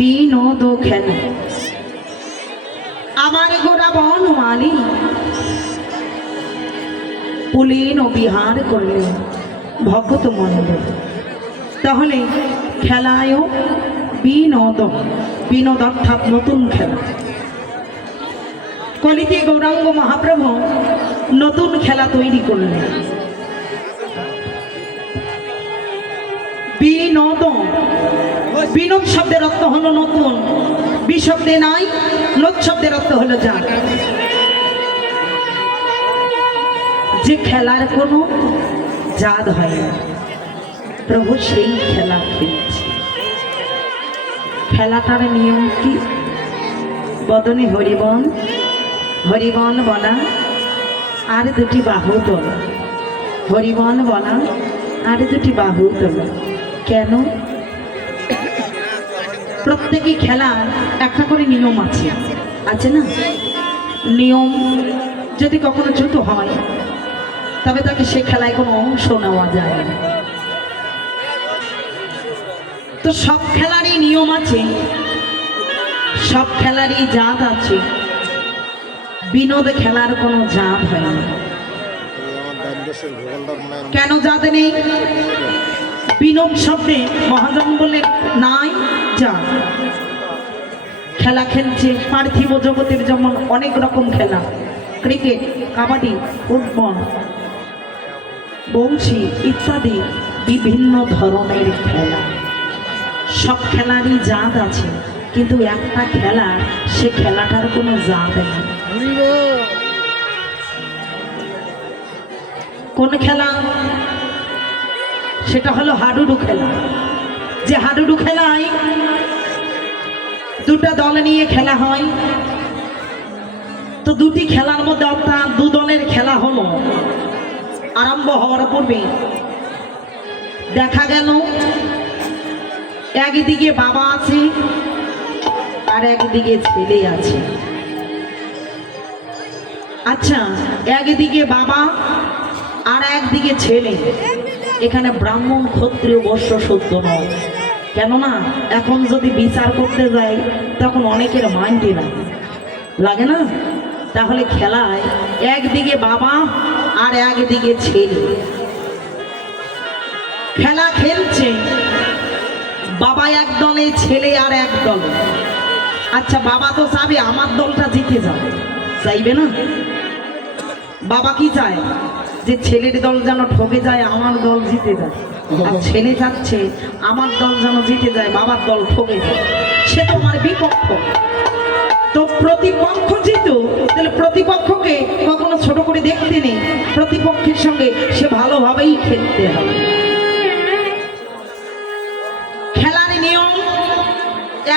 বিনোদ খেলা আমার গোরা বনমালী পুলিন ও বিহার করলেন ভগত মন্ডল। তাহলে খেলায় বিনোদ, বিনোদ অর্থাৎ নতুন খেলা। কলিতে গৌরাঙ্গ মহাপ্রভু নতুন খেলা তৈরি করলেন। বিনোদ, বিনোদ শব্দের অর্থ হলো নতুন, বি শব্দে নাই, নোদ শব্দের অর্থ হলো জাত। যে খেলার কোনো জাত হয় না, প্রভু সেই খেলা খেলছে। খেলাটার নিয়ম কি? বদনে হরিবন, হরিবন বলা আর দুটি বাহু তোলা, হরিবন বলা আর দুটি বাহু তোলা। কেন? প্রত্যেকই খেলা একটা করে নিয়ম আছে, আছে না? নিয়ম যদি কখনো চ্যুত হয় তবে তাকে সে খেলায় কোনো অংশ নেওয়া যায় না। তো সব খেলারই নিয়ম আছে, সব খেলারই জাত আছে। বিনোদ খেলার কোনো জাত হয় না। কেন জাত নেই? বিনোদ শব্দে মহাজন বলে নাই জাত। খেলা খেলছে পার্থিব জগতের যেমন অনেক রকম খেলা, ক্রিকেট, কাবাডি, ফুটবল, বংশী ইত্যাদি বিভিন্ন ধরনের খেলা। সব খেলারই জাত আছে, কিন্তু একটা খেলা, সে খেলাটার কোনো জাত নেই। কোন খেলা? সেটা হলো হাডুডু খেলা। যে হাডুডু খেলায় দুটা দল নিয়ে খেলা হয়। তো দুটি খেলার মধ্যে অর্থাৎ দু দলের খেলা হলো, আরম্ভ হওয়ার পূর্বে দেখা গেল একদিকে বাবা আছে আর একদিকে ছেলে আছে। আচ্ছা, একদিকে বাবা আর একদিকে ছেলে। এখানে ব্রাহ্মণ ক্ষত্রিয় বৈশ্য শূদ্র নয়। কেননা এখন যদি বিচার করতে যাই তখন অনেকের মাইন্ডে লাগে না। তাহলে খেলায় একদিকে বাবা আর একদিকে ছেলে খেলা খেলছে। বাবা এক দলে, ছেলে আর এক দলে। আচ্ছা, বাবা তো চাবে আমার দলটা জিতে যাবে, চাইবে না? বাবা কি চায়? যে ছেলের দল যেন ঠকে যায়, আমার দল জিতে যায়। আর ছেলে চাচ্ছে আমার দল যেন জিতে যায়, বাবার দল ঠকে যায়। সে তো আমার বিপক্ষ। তো প্রতিপক্ষ জিতো, তাহলে প্রতিপক্ষকে কখনো ছোট করে দেখতে নেই। প্রতিপক্ষের সঙ্গে সে ভালোভাবেই খেলতে হবে। খেলার নিয়ম,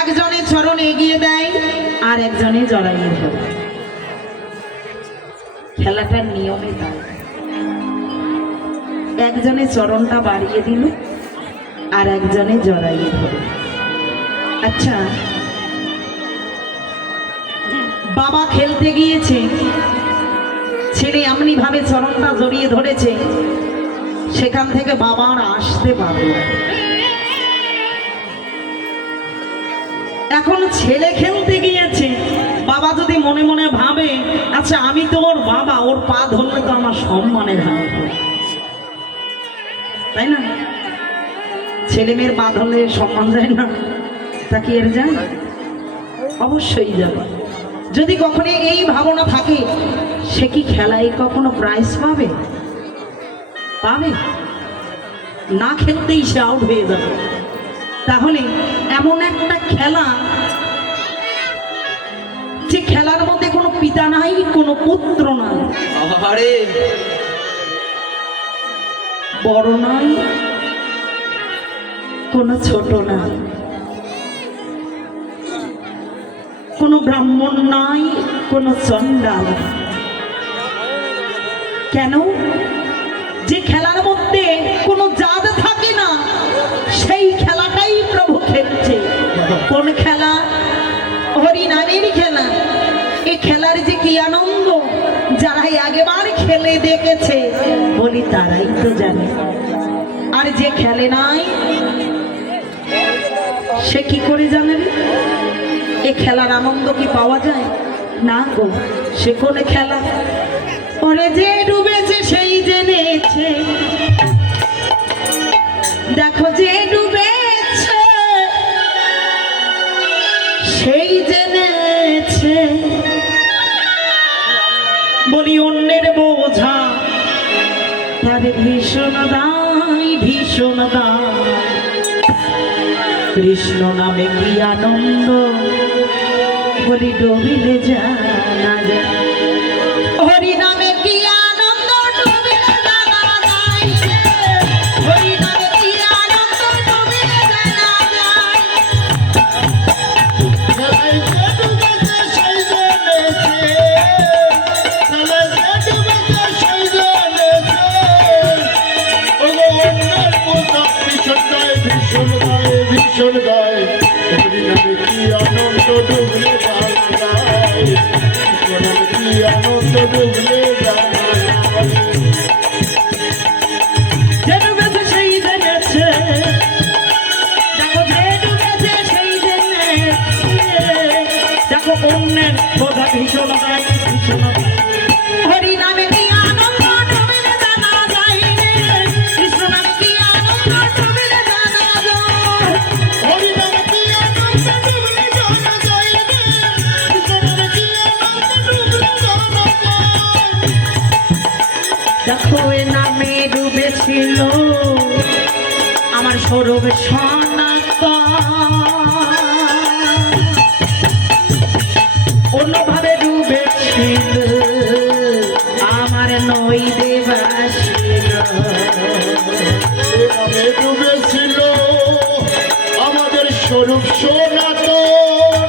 একজনের চরণ এগিয়ে দেয় আর একজনে জড়াইয়ে ধরে। খেলাটার নিয়মে তাই। একজনে চরণটা বাড়িয়ে দিল আর একজনে জড়াইয়ে ধরে। আচ্ছা, বাবা খেলতে গিয়েছে, ছেলে এমনি ভাবে চরণটা জড়িয়ে ধরেছে, সেখান থেকে বাবা আর আসতে পারবে না। এখন ছেলে খেলতে গিয়েছে, বাবা যদি মনে মনে ভাবে আচ্ছা আমি তো ওর বাবা, ওর পা ধরলে তো আমার সম্মানের হানি, তাই না? ছেলে মেয়ের পা ধরলে সম্মান যায় না? তা কি এর যায়? অবশ্যই যাবে। যদি কখনো এই ভাবনা থাকে, সে কি খেলায় কখনো প্রাইজ পাবে? পাবে না, খেলতেই সে আউট হয়ে যাবে। তাহলে এমন একটা খেলা, যে খেলার মধ্যে কোনো পিতা নাই, কোনো পুত্র নাই, বড় নাই, কোনো ছোট নাই, কোনো ব্রাহ্মণ নাই, কোনো চণ্ডাল। কেন? যে খেলার মধ্যে কোনো জাত থাকে না, সেই খেলাটাই প্রভু খেলছে। কোন খেলা? হরিনামের খেলা। এই খেলার যে কি আনন্দ, যারা আগেবার খেলে দেখেছে বলি তারাই তো জানে। আর যে খেলে নাই সে কি করে জানে রে? এ খেলার আনন্দ কি পাওয়া যায় না গো? সে কোনে খেলা? ওরে যে ডুবেছে সেই জেনেছে, দেখো যে ডুবেছে সেই জেনেছে। বলি অন্যের বোঝা তার ভীষণ দায়, ভীষণ দায়। কৃষ্ণ নামে কি আনন্দ, বলি ডুবিলে জানা যায়। হরি নামে কি আনন্দ, ডুবিলে জানা যায়। হরি নামে কি আনন্দ, ডুবিলে জানা যায়। ভীষণ গায় হরি নামে কি আনন্দ, ডুবলে জানা যায়। কি আনন্দ, ডুবলে জানা যায়। যে ডুবেছে সেই জেনেছে, দেখো যে ডুবেছে সেই জেনেছে। দেখো অন্যের বোঝা ভীষণ দায়, ভীষণ দায়। হরি নামে কি আনন্দ, ডুবিলে জানা যায় রে। কৃষ্ণ নামে কি আনন্দ, ডুবিলে জানা যায়। হরি নামে কি আনন্দ, ডুবলে জানা যায় রে। কৃষ্ণ নামে কি আনন্দ, ডুবলে জানা যায়। দেখো এ নামে ডুবেছিল আমার স্বরূপ সনাতন, অন্যভাবে ডুবেছিল আমার নই দেবাশীল। এ নামে ডুবেছিল আমাদের স্বরূপ সনাতন,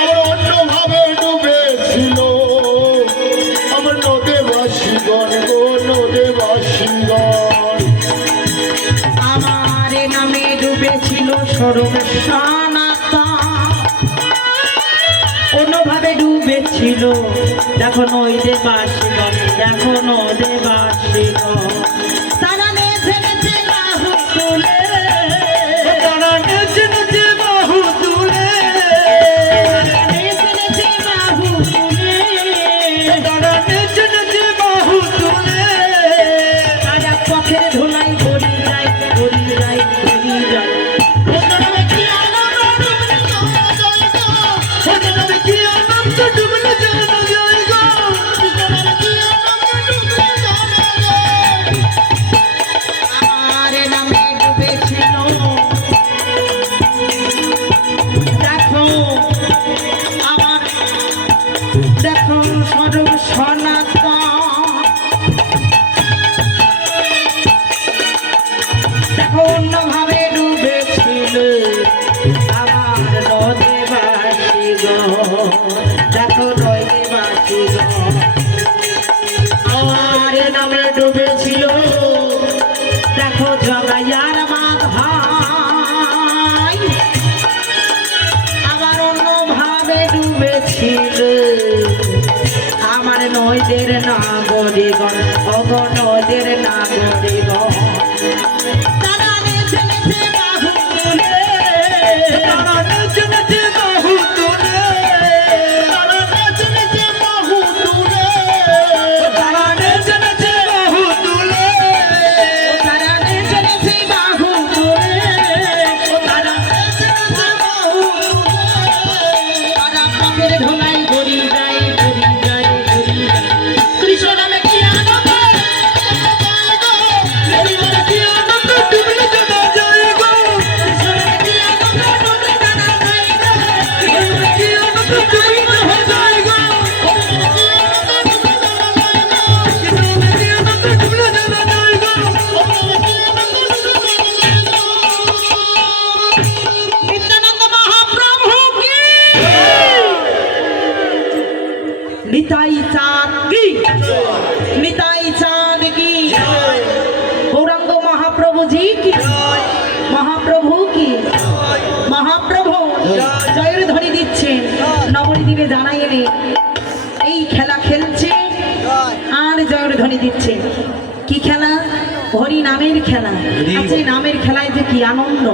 আমার অন্যভাবে ডুবেছিল আমার নদেবাসীগণ গো, নদেবাসীগণ। আমার এ নামে ডুবেছিল স্বরূপ সনাতন, অন্যভাবে ডুবেছিল দেখো নই দেবাশীগণ, দেখো নই দেবাশীগণ। তারা নেচে নেচে বাহু তুলে, তারা নেচে নেচে বাহু তুলে, নেচে নেচে বাহু তুলে, তারা নেচে নেচে বাহু তুলে। আর এক পথের ধুলাই গড়ি যায়, গড়ি যায়, গড়ি যায়। ওর নামে কি আনন্দ, ডুবলে জানা যায় গো। ওর নামে কি আনন্দ, ডুবলে জানা যায় গো। কৃষ্ণ নামে কি আনন্দ, ডুবলে জানা যায়। আমার নামে ডুবেছিল দেখো আমার, দেখো স্বরূপ সনাতন। দেখো অন্যভাবে ডুবেছিল আমার নদেবাসীগণ, দেখো নদেবাসীগণ। আমার নামে ডুবেছিল দেখো জগাইয়ার মাথায়, আবার অন্যভাবে ডুবেছিল আমার নয়দের নাগরিকগণ, অগ নয়দের নাগরিকগণ। তারা নেচে নেচে বাহু তুলে, তারা নেচে নেচে বাহু তুলে, তারা নেচে নেচে বাহু তুলে, তারা নেচে নেচে বাহু তুলে, তারা নেচে নেচে বাহু তুলে, তারা নেচে নেচে বাহু তুলে। তারা পথের ধুলাই গড়ি যায়, গড়ি যায়, গড়ি যায়। কৃষ্ণ নামে কি আনন্দ, হরি নামে কি আনন্দ, ডুবলে জানা যায় গো। কৃষ্ণ নামে কি আনন্দ, ডুবলে জানা যায় গো। হরি নামে কি আনন্দ, ডুবলে জানা যায় গো। কৃষ্ণ নামে কি আনন্দ, ডুবলে জানা যায় গো। নিত্যানন্দ মহাপ্রভু কি, নিতাই চাঁদ কি, নিতাই চাঁদ কি, গৌরাঙ্গ মহাপ্রভু জি কি, মহাপ্রভু কি, মহাপ্রভু জয়ের ধ্বনি দিচ্ছে। নবদ্বীপে জানাই এনে এই খেলা খেলছে আর জয়ের ধ্বনি দিচ্ছে। কি খেলা? হরি নামের খেলা। আচ্ছা, এই নামের খেলায় যে কি আনন্দ,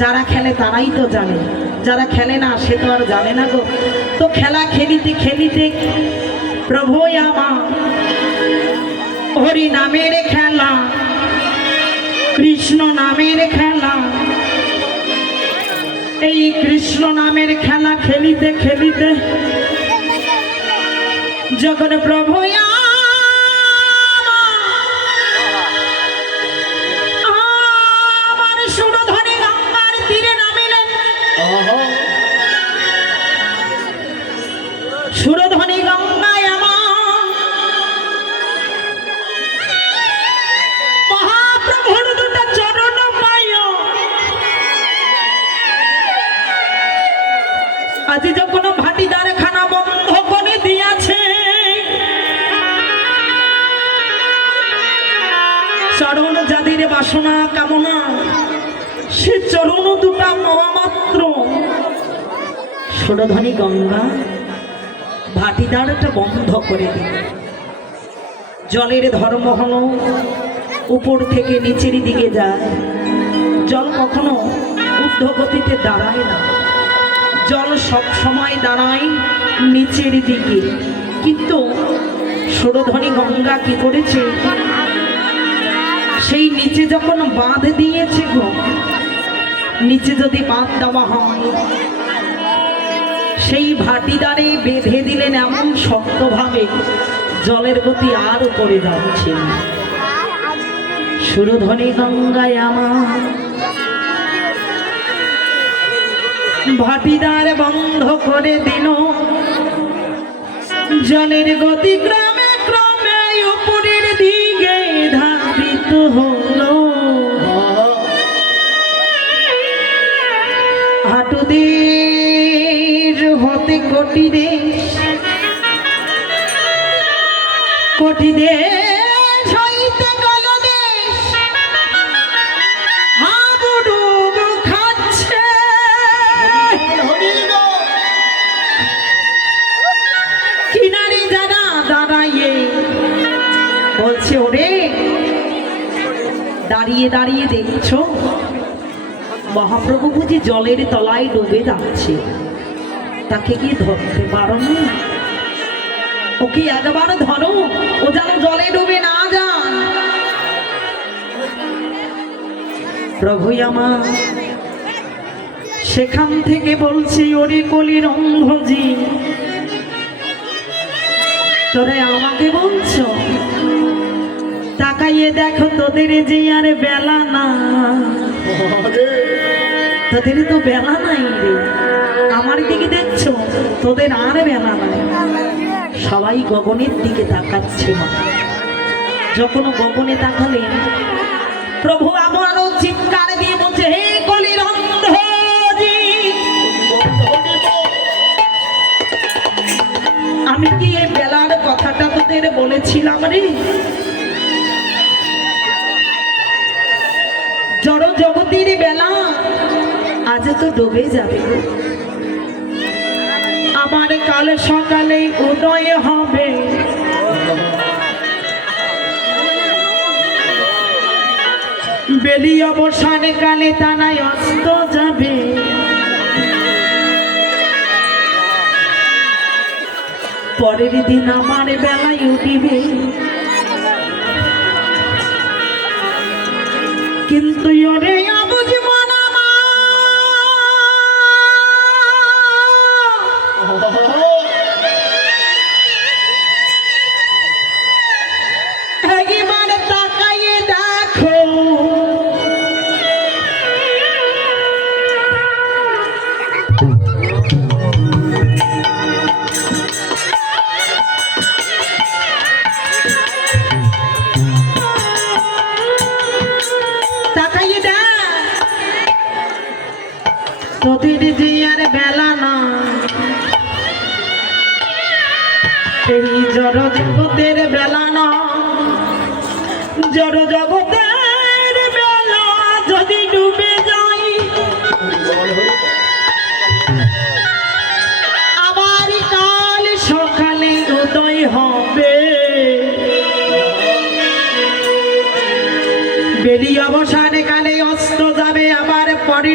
যারা খেলে তারাই তো জানে, যারা খেলে না সে তো আর জানে না গো। তো খেলা খেলিতে খেলিতে প্রভু আমার হরি নামের খেলা, কৃষ্ণ নামের খেলা, এই কৃষ্ণ নামের খেলা খেলিতে খেলিতে যখন প্রভু আমার সুরধনী গঙ্গার তীরে নামিলেন, সুরধনী গঙ্গায় আমার মহাপ্রভুর দুটো চরণ পাইয় আজি যখন ভাটিদার খানা বন্ধ করে দিয়াছে, চরণ যাদের বাসনা কামনা সে চরণ দুটা পাওয়া মাত্র সুরধনী গঙ্গা ভাটিদারটা বন্ধ করে দিল। জলের ধর্ম হলো উপর থেকে নিচের দিকে যায়, জল কখনো ঊর্ধ্বগতিতে দাঁড়ায় না, জল সব সময় দাঁড়ায় নিচের দিকে। কিন্তু সুরধনী গঙ্গা কি করেছে, সেই নিচে যখন বাঁধ দিয়েছে গো, নিচে যদি বাঁধ দেওয়া হয় সেই ভাটিদারে বেঁধে দিলেন এমন শক্তভাবে জলের গতি আর উপরে যাচ্ছে। সুরধনী গঙ্গায় আমার ভাটিদার বন্ধ করে দিল, জলের গতি ক্রমে ক্রমে উপরের দিকে ধাবিত হলো। হাটুদের হতে কোটি দেশ, কোটি দেশ হইতে গেল দেশ, হাবুডুব খাচ্ছে। কিনারে যারা দাঁড়াইয়ে বলছে, ওরে দাঁড়িয়ে দাঁড়িয়ে দেখছো মহাপ্রভু বুঝি জলের তলায় ডুবে যাচ্ছে, তাকে কি ধরতে পারো না? ওকে একবার ধরো, ও যেন জলে ডুবে না যায়। প্রভু আমার সেখান থেকে বলছি, ওরে কলির অন্ধজি তোরে আমাকে বলছো, তাকাইয়ে দেখো তোদের যে আর বেলা না, তোদের তো বেলা নাই রে। আমার দিকে দেখছো, তোদের আর বেলা নাই। সবাই গগনের দিকে তাকাচ্ছে। মা যখন গগনে তাকালেন, প্রভু আমারও চিৎকার দিয়ে বলছে, হে কলির অন্ধজি, আমি কি এই বেলার কথাটা তোদের বলেছিলাম রে? জড় জগতের বেলা আজ তো ডুবে যাবে, আমার কাল সকালে উদয় হবে। বেলি অবসানে কালে তানায় অস্ত যাবে। পরের দিন আমার বেলায় উঠিবে, কিন্তু ওরে বুঝব না মা, একবার তাকাইয়ে দেখো তোদের যে আর বেলা না, এই জড় জগতের বেলা না, জড় জগতের বেলা যদি ডুবে যাই, আবার কাল সকালে উদয় হবে।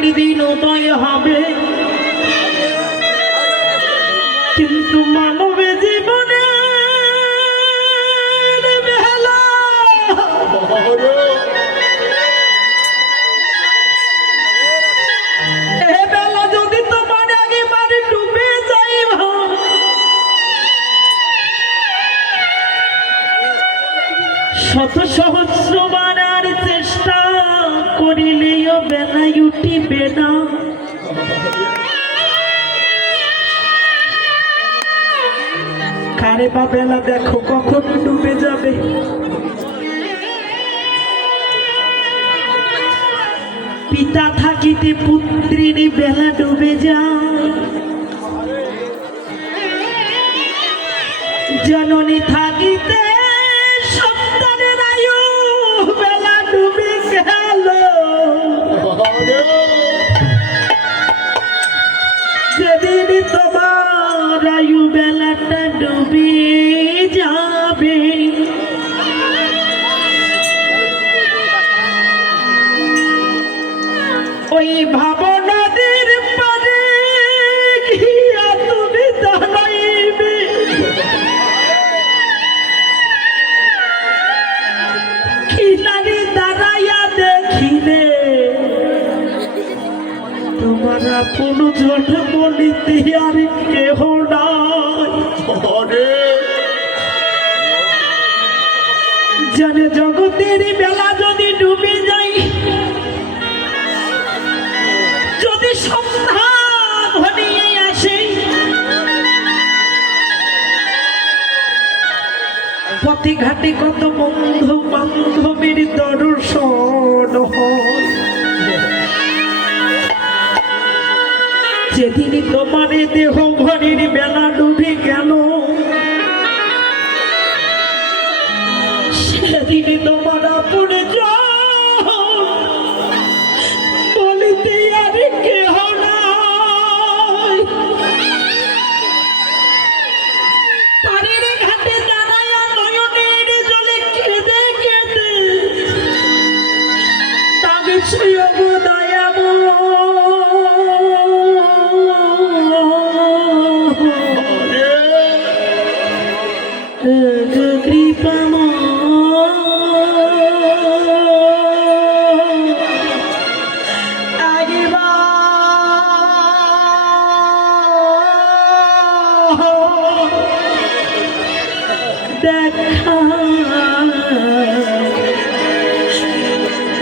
একদিন উদয় হবে, কিন্তু মানবে জীবনে বেলা এ বেলা যদি তোমার একেবারে ডুবে যাইব, শত সহস্রবার আর চেষ্টা করিলেও বেলায় উঠিবে না। কারে বা বেলা দেখো কখন ডুবে যাবে। পিতা থাকিতে পুত্রীর বেলা ডুবে যায়, জননী থাকিতে সন্তানের আয়ু বেলা ডুবে গেল। যেদিন তোমার আয়ু বেলাটা ডুবে যাবে, ওই ভাবনাদের পারে গিয়া তুমি দাঁড়াইবে। কিনারে দাঁড়াইয়া দেখিলে তোমার আপন জন বলিতে আর কেহ নাই। জানে জগতের বেলা যদি ডুবে যায়, যদি সন্ধ্যা ঘনিয়ে আসে, পথে ঘাটে কত বন্ধু বান্ধবীর দর্শন হয়। যেদিন তোমার দেহ ঘরের বেলা ডুবে গেল, সেদিন তোমার আপনে বলিতে আর কেহ নাই। পাড়ের ঘাটে দাঁড়াইয়া নয়নের জলে কেঁদে কেঁদে তাকে ছুঁয়ো গো দেখা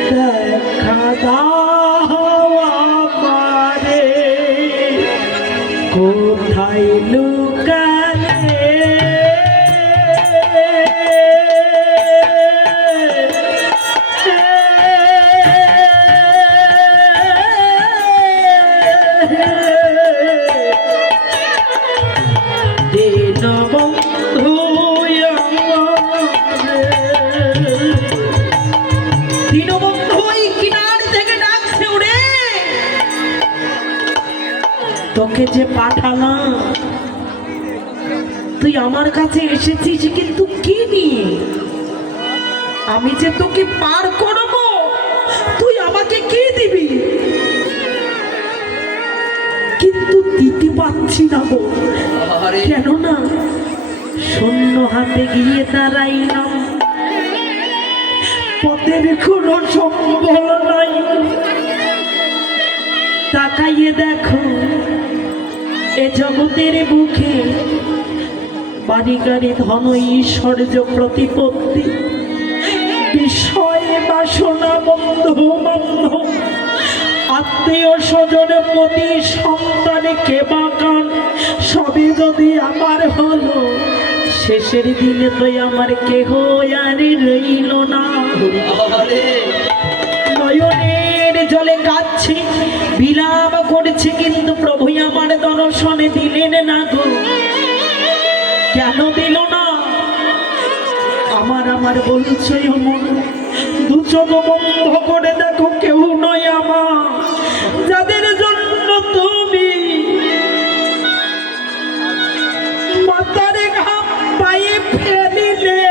দেখা দাও আমারে, কোথায় লুকালে তোকে যে পাঠালাম, তুই আমার কাছে এসেছিস কিন্তু কি নিয়ে? আমি যে তোকে পার করব, তুই আমাকে কি দিবি? কিন্তু দিতে পারছি না গো, কেননা শূন্য হাতে গিয়ে দাঁড়াইলাম, পথের কোনো সম্বল নাই। তাকাইয়ে দেখো এ জগতের বুকে বাড়ি গাড়ি ধন ঐশ্বর্য প্রতিপত্তি, বিষয় বাসনা বন্ধু বান্ধব আত্মীয় স্বজন প্রতি সন্তানে কে বাগান সবই যদি আমার হলো, শেষের দিনে তো আমার কেহ আর রইল না। নয়নের জলে কাঁদছে, বিলাপ করছে, কিন্তু প্রভু আমার দর্শনে দিলেন না গো। কেন দিল না? আমার বলছে মন, দু চোখ বন্ধ করে দেখো, কেউ নয় আমার, যাদের জন্য তুমি মাথার ঘাম পায়ে ফেলিলে,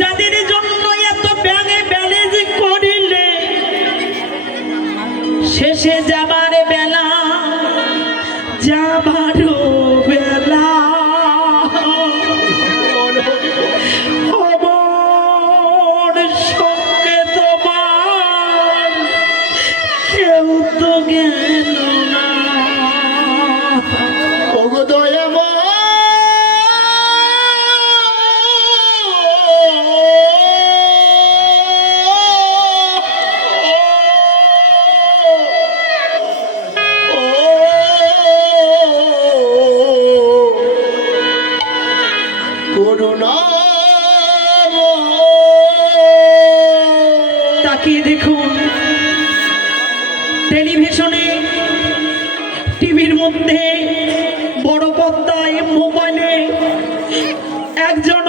যাদের জন্য এত ব্যাঙে এসে যাবার বেলা, যাবার বেলা আমার সঙ্গে তোমার কেউ তো গেল না। ওগো দয়াময় তাকিয়ে দেখুন টেলিভিশনে, টিভির মধ্যে, বড় পর্দায়, মোবাইলে একজন